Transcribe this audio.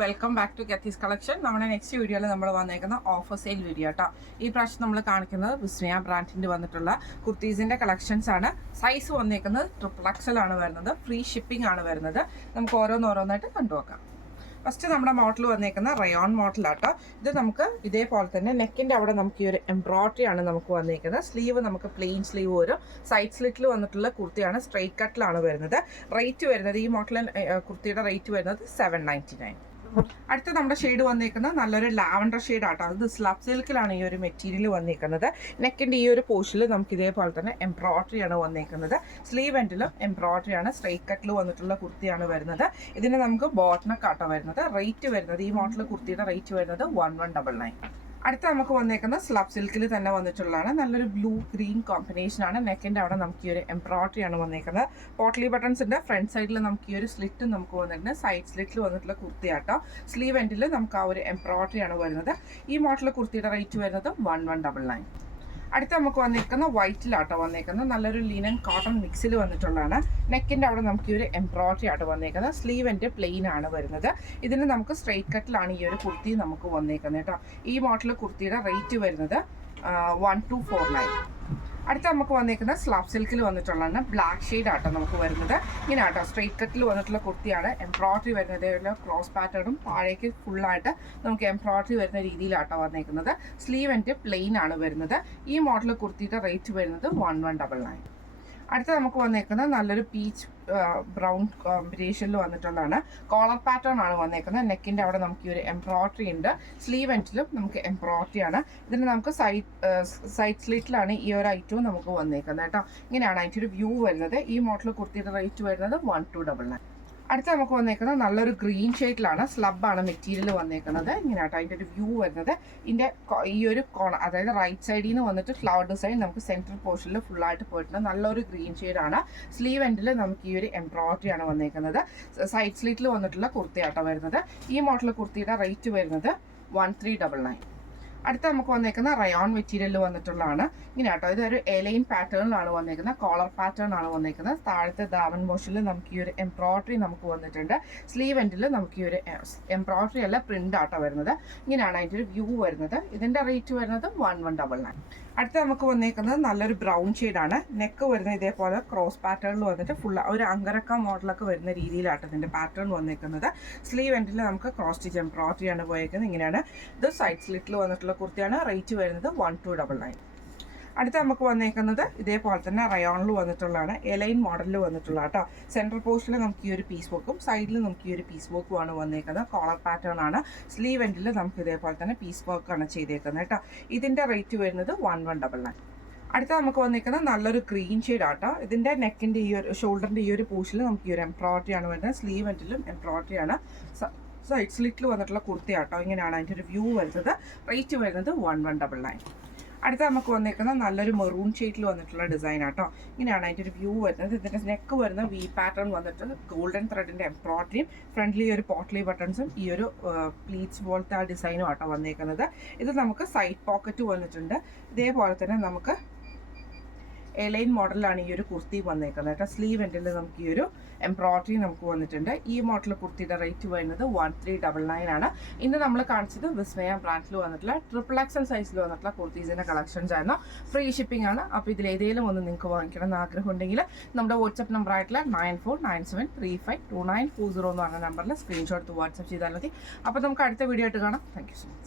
Welcome back to ഗത്തീസ് collection. നമ്മുടെ next വീഡിയോയിൽ നമ്മൾ വന്നേക്കുന്ന ഓഫർ സെയിൽ വീഡിയോ കേട്ടോ. ഈ പ്രാവശ്യം നമ്മൾ കാണിക്കുന്നത് വിസ്മയ ബ്രാൻഡിൻ്റെ വന്നിട്ടുള്ള കുർത്തീസിൻ്റെ കളക്ഷൻസ് ആണ്. സൈസ് വന്നേക്കുന്നത് XXL ആണ് വരുന്നത്. ഫ്രീ ഷിപ്പിംഗ് ആണ് വരുന്നത്. നമുക്ക് ഓരോന്നോരോന്നായിട്ട് കണ്ടുവെക്കാം. ഫസ്റ്റ് നമ്മുടെ മോഡൽ വന്നേക്കുന്ന റയോൺ മോഡലാട്ടോ. ഇത് നമുക്ക് ഇതേപോലെ തന്നെ നെക്കിൻ്റെ അവിടെ നമുക്ക് ഈ ഒരു എംബ്രോയിഡറി ആണ് നമുക്ക് വന്നേക്കുന്നത്. സ്ലീവ് നമുക്ക് പ്ലെയിൻ സ്ലീവ് വരും. സൈഡ് സ്ലിറ്റിൽ വന്നിട്ടുള്ള കുർത്തിയാണ്. സ്ട്രെയിറ്റ് കട്ടിലാണ് വരുന്നത്. റേറ്റ് വരുന്നത് ഈ മോഡൽ കുർത്തിയുടെ റേറ്റ് വരുന്നത് $799. അടുത്ത നമ്മുടെ ഷെയ്ഡ് വന്നേക്കുന്നത് നല്ലൊരു ലാവൻഡർ ഷെയ്ഡ് ആട്ടോ. അത് സ്ലബ് സിൽക്കിലാണ് ഈ ഒരു മെറ്റീരിയൽ വന്നേക്കുന്നത്. നെക്കിൻ്റെ ഈ ഒരു പോർഷനിൽ നമുക്ക് ഇതേപോലെ തന്നെ എംബ്രോയിഡറി ആണ് വന്നേക്കുന്നത്. സ്ലീവ് എൻഡിലും എംബ്രോയിഡറി ആണ്. സ്ട്രെയിറ്റ് കട്ടിൽ വന്നിട്ടുള്ള കുർത്തിയാണ് വരുന്നത്. ഇതിന് നമുക്ക് ബോട്ടനൊക്കെ വരുന്നത്. റേറ്റ് വരുന്നത് ഈ മോഡൽ കുർത്തിയുടെ റേറ്റ് വരുന്നത് 1199. അടുത്ത നമുക്ക് വന്നേക്കുന്നത് സ്ലബ് സിൽക്കിൽ തന്നെ വന്നിട്ടുള്ളതാണ്. നല്ലൊരു ബ്ലൂ ഗ്രീൻ കോമ്പിനേഷനാണ്. നെക്കിൻ്റെ അവിടെ നമുക്ക് ഈ ഒരു എംബ്രോയിഡറി ആണ് വന്നേക്കുന്നത്. പോട്ട്ലി ബട്ടൺസിൻ്റെ ഫ്രണ്ട് സൈഡിൽ നമുക്ക് ഈ ഒരു സ്ലിറ്റ് നമുക്ക് വന്നിട്ടുണ്ട്. സൈഡ് സ്ലിറ്റിൽ വന്നിട്ടുള്ള കുർത്തിയാട്ടോ. സ്ലീവ് എൻഡിൽ നമുക്ക് ആ ഒരു എംബ്രോയിഡറി ആണ് വരുന്നത്. ഈ മോഡൽ കുർത്തിയുടെ റേറ്റ് വരുന്നത് 1199. അടുത്ത നമുക്ക് വന്നിരിക്കുന്ന വൈറ്റിലാട്ടോ വന്നേക്കുന്നത്. നല്ലൊരു ലിനൻ കോട്ടൺ മിക്സിൽ വന്നിട്ടുള്ളതാണ്. നെക്കിൻ്റെ അവിടെ നമുക്ക് ഈ ഒരു എംബ്രോയിഡറി ആട്ടോ വന്നേക്കുന്നത്. സ്ലീവ് എൻ്റെ പ്ലെയിൻ ആണ് വരുന്നത്. ഇതിന് നമുക്ക് സ്ട്രെയിറ്റ് കട്ടിലാണ് ഈ ഒരു കുർത്തി നമുക്ക് വന്നേക്കുന്നത് കേട്ടോ. ഈ മോഡൽ കുർത്തിയുടെ റേറ്റ് വരുന്നത് 1249. അടുത്ത നമുക്ക് വന്നേക്കുന്നത് സ്ലബ് സിൽക്കിൽ വന്നിട്ടുള്ളതാണ്. ബ്ലാക്ക് ഷെയ്ഡ് ആട്ടോ നമുക്ക് വരുന്നത്. ഇങ്ങനെ ആട്ടോ സ്ട്രെയിറ്റ് കട്ടിൽ വന്നിട്ടുള്ള കുർത്തിയാണ്. എംബ്രോയിഡറി വരുന്നത് ക്രോസ് പാറ്റേണും താഴേക്ക് ഫുള്ളായിട്ട് നമുക്ക് എംബ്രോയിഡറി വരുന്ന രീതിയിലാട്ടോ വന്നേക്കുന്നത്. സ്ലീവ് എൻ്റെ പ്ലെയിൻ ആണ് വരുന്നത്. ഈ മോഡൽ കുർത്തിയുടെ റേറ്റ് വരുന്നത് 1199. അടുത്ത നമുക്ക് വന്നേക്കുന്നത് നല്ലൊരു പീച്ച് ബ്രൗൺ കോമ്പിനേഷനിൽ വന്നിട്ടുള്ളതാണ്. കോളർ പാറ്റേൺ ആണ് വന്നേക്കുന്നത്. നെക്കിൻ്റെ അവിടെ നമുക്ക് ഈ ഒരു എംബ്രോയിഡറി ഉണ്ട്. സ്ലീവ് എൻഡിലും നമുക്ക് എംബ്രോയിഡറി ആണ്. ഇതിന് നമുക്ക് സൈഡ് സ്ലിറ്റിലാണ് ഈ ഒരു ഐറ്റവും നമുക്ക് വന്നേക്കുന്നത് കേട്ടോ. ഇങ്ങനെയാണ് അതിൻ്റെ ഒരു വ്യൂ വരുന്നത്. ഈ മോഡൽ കുർത്തിയുടെ റേറ്റ് വരുന്നത് 1299. അടുത്ത നമുക്ക് വന്നേക്കുന്നത് നല്ലൊരു ഗ്രീൻ ഷെയ്ഡിലാണ്. സ്ലബാണ് മെറ്റീരിയൽ വന്നേക്കുന്നത്. ഇങ്ങനെയാട്ടോ അതിൻ്റെ ഒരു വ്യൂ വരുന്നത്. ഇതിൻ്റെ ഈ ഒരു കോണ അതായത് റൈറ്റ് സൈഡിൽ നിന്ന് വന്നിട്ട് ഫ്ലവർ ഡിസൈൻ നമുക്ക് സെൻട്രൽ പോർഷനിൽ ഫുള്ളായിട്ട് പോയിട്ടുണ്ട്. നല്ലൊരു ഗ്രീൻ ഷെയ്ഡാണ്. സ്ലീവ് എൻഡിൽ നമുക്ക് ഈ ഒരു എംബ്രോയിഡറി ആണ് വന്നേക്കുന്നത്. സൈഡ് സ്ലിറ്റിൽ വന്നിട്ടുള്ള കുർത്തിയാട്ടോ വരുന്നത്. ഈ മോഡൽ കുർത്തിയുടെ റേറ്റ് വരുന്നത് 1399. അടുത്ത നമുക്ക് വന്നേക്കുന്ന റയോൺ മെറ്റീരിയൽ വന്നിട്ടുള്ളതാണ്. ഇങ്ങനെ കേട്ടോ ഇതൊരു എലൈൻ പാറ്റേണിലാണ് വന്നേക്കുന്നത്. കോളർ പാറ്റേൺ ആണ് വന്നേക്കുന്നത്. താഴത്തെ ദാമൻ പോർഷനിൽ നമുക്ക് ഈ ഒരു എംബ്രോയിഡറി നമുക്ക് വന്നിട്ടുണ്ട്. സ്ലീവ് എൻഡിൽ നമുക്ക് ഈ ഒരു എംബ്രോയിഡറി അല്ല പ്രിന്റ് ആട്ടോ വരുന്നത്. ഇങ്ങനെയാണ് അതിൻ്റെ ഒരു വ്യൂ വരുന്നത്. ഇതിൻ്റെ റേറ്റ് വരുന്നത് 1199. അടുത്ത നമുക്ക് വന്നേക്കുന്നത് നല്ലൊരു ബ്രൗൺ ഷെയ്ഡാണ്. നെക്ക് വരുന്നത് ഇതേപോലെ ക്രോസ് പാറ്റേണിൽ വന്നിട്ട് ഫുൾ ഒരു അങ്കരക്ക മോഡലൊക്കെ വരുന്ന രീതിയിലാട്ടോ ഇതിൻ്റെ പാറ്റേൺ വന്നേക്കുന്നത്. സ്ലീവ് എൻഡിൽ നമുക്ക് ക്രോസ് സ്റ്റിച്ച് എംബ്രോയിഡറി ആണ് പോയേക്കുന്നത്. ഇങ്ങനെയാണ് ഇത്. സൈഡ് സ്ലിറ്റിൽ വന്നിട്ടുള്ള കുർത്തിയാണ്. റേറ്റ് വരുന്നത് 1299. അടുത്ത നമുക്ക് വന്നേക്കുന്നത് ഇതേപോലെ തന്നെ റയോണിൽ വന്നിട്ടുള്ളതാണ്. എലൈൻ മോഡലിൽ വന്നിട്ടുള്ള കേട്ടോ. സെൻട്രൽ പോർഷനിൽ നമുക്ക് ഈ ഒരു പീസ് വർക്കും സൈഡിൽ നമുക്ക് ഈ ഒരു പീസ് വർക്കും ആണ് വന്നേക്കുന്നത്. കോളർ പാറ്റേൺ ആണ്. സ്ലീവ് എൻഡിൽ നമുക്ക് ഇതേപോലെ തന്നെ പീസ് വർക്കാണ് ചെയ്തേക്കുന്നത് കേട്ടോ. ഇതിൻ്റെ റേറ്റ് വരുന്നത് 1199. അടുത്ത നമുക്ക് വന്നിരിക്കുന്നത് നല്ലൊരു ഗ്രീൻ ഷെയ്ഡ് ആട്ടോ. ഇതിൻ്റെ നെക്കിൻ്റെ ഈ ഒരു ഷോൾഡറിൻ്റെ ഈ ഒരു പോർഷനിൽ നമുക്ക് ഈ ഒരു എംബ്രോയിഡറി ആണ് വരുന്നത്. സ്ലീവ് എൻഡിലും എംബ്രോയിഡറി ആണ്. സൈഡ് സ്ലിറ്റിൽ വന്നിട്ടുള്ള കുർത്തി ആട്ടോ. ഇങ്ങനെയാണ് അതിൻ്റെ ഒരു വ്യൂ വരുന്നത്. റേറ്റ് വരുന്നത് 1199. അടുത്ത നമുക്ക് വന്നിരിക്കുന്ന നല്ലൊരു മെറൂൺ ഷെയ്ഡിൽ വന്നിട്ടുള്ള ഡിസൈൻ ആട്ടോ. ഇങ്ങനെയാണ് അതിൻ്റെ ഒരു വ്യൂ വരുന്നത്. ഇതിൻ്റെ നെക്ക് വരുന്ന വി പാറ്റേൺ വന്നിട്ട് ഗോൾഡൻ ത്രെഡിൻ്റെ എംബ്രോയിഡറിയും ഫ്രണ്ട്ലി ഒരു പോട്ട്ലി ബട്ടൺസും ഈ ഒരു പ്ലീറ്റ്സ് പോലത്തെ ആ ഡിസൈനും ആട്ടോ വന്നേക്കുന്നത്. ഇത് നമുക്ക് സൈഡ് പോക്കറ്റ് വന്നിട്ടുണ്ട്. ഇതേപോലെ തന്നെ നമുക്ക് എലൈൻ മോഡലാണ് ഈ ഒരു കുർത്തി വന്നേക്കുന്നത് കേട്ടോ. സ്ലീവ് എൻഡിൽ നമുക്ക് ഈ ഒരു എംബ്രോയിഡറി നമുക്ക് വന്നിട്ടുണ്ട്. ഈ മോഡൽ കുർത്തിയുടെ റേറ്റ് വരുന്നത് 1399 ആണ്. ഇന്ന് നമ്മൾ കാണിച്ചത് വിസ്മയ ബ്രാൻഡിൽ വന്നിട്ടുള്ള XXL സൈസിൽ വന്നിട്ടുള്ള കുർത്തീസിൻ്റെ കളക്ഷൻസ് ആയിരുന്നു. ഫ്രീ ഷിപ്പിംഗ് ആണ്. അപ്പോൾ ഇതിലേതെങ്കിലും ഒന്ന് നിങ്ങൾക്ക് വാങ്ങിക്കണം എന്ന് ആഗ്രഹം ഉണ്ടെങ്കിൽ നമ്മുടെ വാട്സപ്പ് നമ്പർ ആയിട്ടുള്ള 9497352940 എന്ന് പറഞ്ഞ നമ്പറിൽ സ്ക്രീൻഷോട്ട് വാട്സപ്പ് ചെയ്താൽ മതി. അപ്പോൾ നമുക്ക് അടുത്ത വീഡിയോ ആയിട്ട് കാണാം. Thank you so much.